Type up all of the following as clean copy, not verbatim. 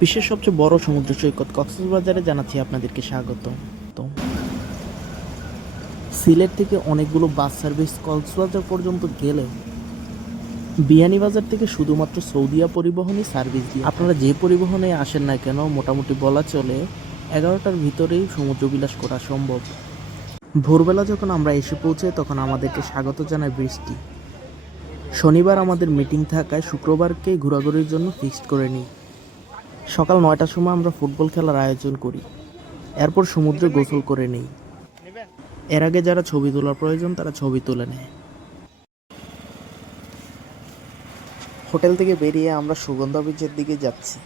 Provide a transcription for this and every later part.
বিশ্বের সবচেয়ে বড় সমুদ্র সৈকত কক্সবাজারে জানাচ্ছি আপনাদেরকে স্বাগত। সিলেট থেকে অনেকগুলো বাস সার্ভিস কক্সবাজার পর্যন্ত গেলে বিয়ানীবাজার থেকে শুধুমাত্র সৌদিয়া পরিবহনই সার্ভিস দিয়ে। আপনারা যে পরিবহনে আসেন না কেন মোটামুটি বলা চলে 11টার ভিতরেই সমুদ্র বিলাস করা সম্ভব। ভোরবেলা যখন আমরা এসে পৌঁছাই তখন আমাদেরকে স্বাগত জানায় বৃষ্টি। শনিবার আমাদের মিটিং থাকায় শুক্রবারকে ঘোরাঘুরির জন্য ফিক্সড করে নিই। সকাল 9টার সময় আমরা ফুটবল খেলার আয়োজন করি, এরপর সমুদ্রে গোসল করে নিই। এর আগে যারা ছবি তোলার প্রয়োজন তারা ছবি তুলে নেয়। হোটেল থেকে বেরিয়ে আমরা সুগন্ধা বিচের দিকে যাচ্ছি।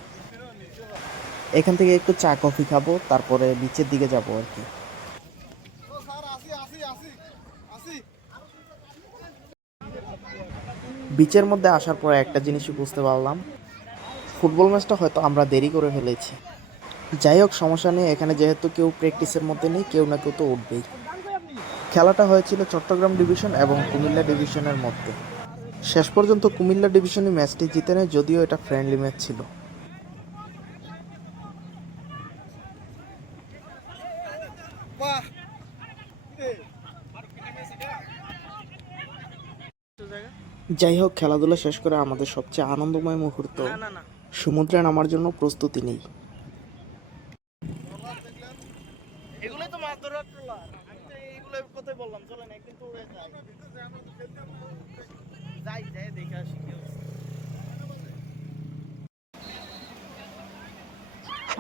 এখান থেকে একটু চা কফি খাবো, তারপরে বিচের দিকে যাবো আর কি। বিচের মধ্যে আসার পর একটা জিনিসই বুঝতে পারলাম, ফুটবল ম্যাচটা হয়তো আমরা দেরি করে ফেলেছি। যাই হোক, সমস্যা নেই, এখানে যেহেতু কেউ প্র্যাকটিসের মধ্যে নেই, কেউ না কেউ তো উঠবেই। খেলাটা হয়েছিল চট্টগ্রাম ডিভিশন এবং কুমিল্লা ডিভিশনের মধ্যে। শেষ পর্যন্ত কুমিল্লা ডিভিশনই ম্যাচটি জিতে নেয়, যদিও এটা ফ্রেন্ডলি ম্যাচ ছিল। যাই হোক, খেলাধুলা শেষ করে আমাদের সবচেয়ে আনন্দময় মুহূর্ত সমুদ্রে নামার জন্য প্রস্তুতি নেই।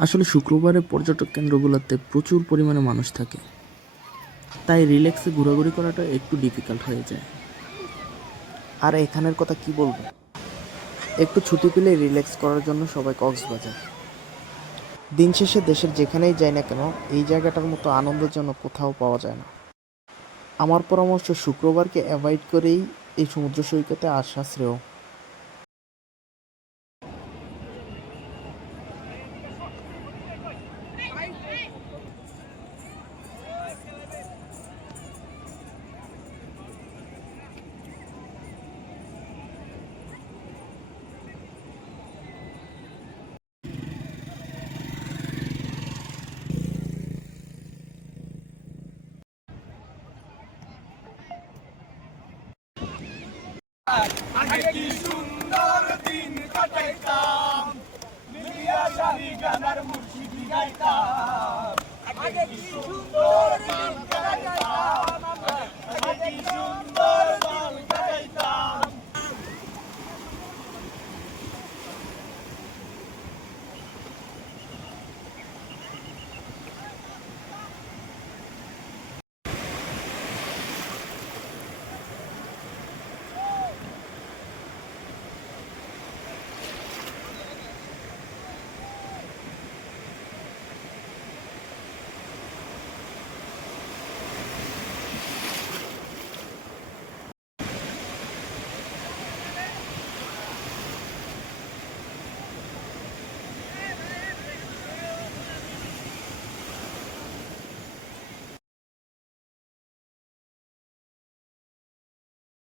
আসলে শুক্রবারে পর্যটক কেন্দ্রগুলোতে প্রচুর পরিমাণে মানুষ থাকে, তাই রিল্যাক্সে ঘোরাঘুরি করাটা একটু ডিফিকাল্ট হয়ে যায়। আর এখানের কথা কি বলবো, একটু ছুটি পেলে রিল্যাক্স করার জন্য সবাই কক্সবাজার। দিন শেষে দেশের যেখানেই যাই না কেন, এই জায়গাটার মতো আনন্দের জন্য কোথাও পাওয়া যায় না। আমার পরামর্শ, শুক্রবারকে অ্যাভয়েড করেই এই সমুদ্র সৈকতে আসা শ্রেয়। আগে কি সুন্দর দিন কাটাইতাম, মিলিয়া শাড়ি গানার মুর্শিদি গাইতাম। আগে কি সুন্দর দিন